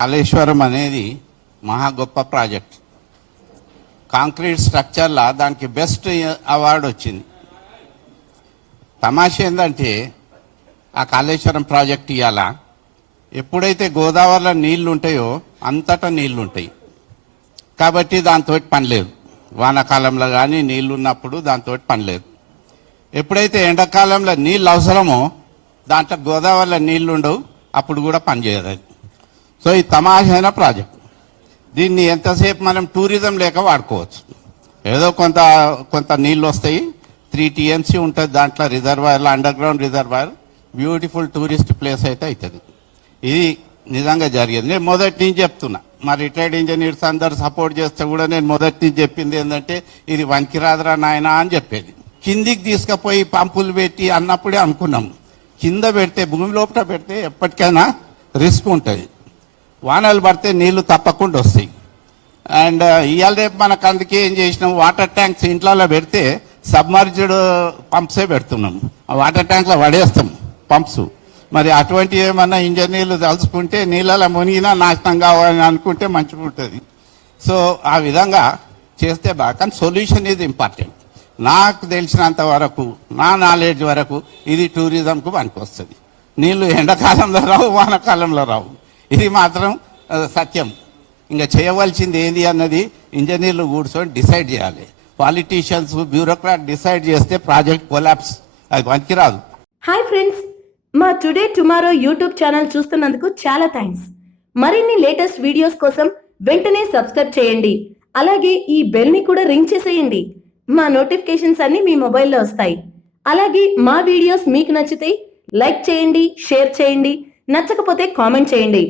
కాళేశ్వరం అనేది మహా గొప్ప ప్రాజెక్ట్. కాంక్రీట్ స్ట్రక్చర్లా దానికి బెస్ట్ అవార్డు వచ్చింది. తమాషా ఏంటంటే ఆ కాళేశ్వరం ప్రాజెక్ట్ ఇవాళ ఎప్పుడైతే గోదావరిలో నీళ్లు ఉంటాయో అంతటా నీళ్లు ఉంటాయి కాబట్టి దాంతో పని లేదు. వానాకాలంలో కానీ నీళ్లు ఉన్నప్పుడు దాంతో పని లేదు. ఎప్పుడైతే ఎండాకాలంలో నీళ్ళు అవసరమో దాంట్లో గోదావరిలో నీళ్లు ఉండవు, అప్పుడు కూడా పని చేయదు. సో ఈ తమాషైన ప్రాజెక్ట్. దీన్ని ఎంతసేపు మనం టూరిజం లేక వాడుకోవచ్చు. ఏదో కొంత నీళ్ళు వస్తాయి, 3 TMC ఉంటుంది దాంట్లో రిజర్వాయర్లో, underground reservoir. Beautiful tourist place అయితే అవుతుంది. ఇది నిజంగా జరిగింది. నేను మొదటి నుంచి చెప్తున్నా, మా రిటైర్డ్ ఇంజనీర్స్ అందరు సపోర్ట్ చేస్తే కూడా నేను మొదటి నుంచి చెప్పింది ఏంటంటే ఇది వనికిరాదురా నాయనా అని చెప్పేది. కిందికి తీసుకుపోయి పంపులు పెట్టి అన్నప్పుడే అనుకున్నాం, కింద పెడితే భూమి లోపల పెడితే ఎప్పటికైనా రిస్క్ ఉంటుంది. వానలు పడితే నీళ్లు తప్పకుండా వస్తాయి. అండ్ ఇవాళ రేపు మనకు అందుకే ఏం చేసినాం, వాటర్ ట్యాంక్స్ ఇంట్లో పెడితే సబ్మర్జ్డ్ పంప్సే పెడుతున్నాం. ఆ వాటర్ ట్యాంక్లో పడేస్తాం పంప్స్. మరి అటువంటి ఏమన్నా ఇంజనీర్లు తలుచుకుంటే నీళ్ళలో మునిగినా నాశనం కావాలని అనుకుంటే మంచిగా ఉంటుంది. సో ఆ విధంగా చేస్తే బాగా, కానీ సొల్యూషన్ ఇది ఇంపార్టెంట్. నాకు తెలిసినంత వరకు, నా నాలెడ్జ్ వరకు ఇది టూరిజంకు పనికొస్తుంది. నీళ్లు ఎండాకాలంలో రావు, వానాకాలంలో రావు. ఇది మాత్రం సత్యం. ఇంకా చేయవలసింది ఏంది అన్నది ఇంజనీర్లు కూర్చొని డిసైడ్ చేయాలి. పాలిటీషియన్స్, బ్యూరోక్రాట్ డిసైడ్ చేస్తే ప్రాజెక్ట్ కొలాప్స్, అది పనికిరాదు. హాయ్ ఫ్రెండ్స్, మా టుడే టుమారో యూట్యూబ్ ఛానల్ చూస్తున్నందుకు చాలా థ్యాంక్స్. మరిన్ని లేటెస్ట్ వీడియోస్ కోసం వెంటనే సబ్స్క్రైబ్ చేయండి. అలాగే ఈ బెల్ ని కూడా రింగ్ చేసేయండి. మా నోటిఫికేషన్స్ అన్ని మీ మొబైల్లో వస్తాయి. అలాగే మా వీడియోస్ మీకు నచ్చితే లైక్ చేయండి, షేర్ చేయండి, నచ్చకపోతే కామెంట్ చేయండి.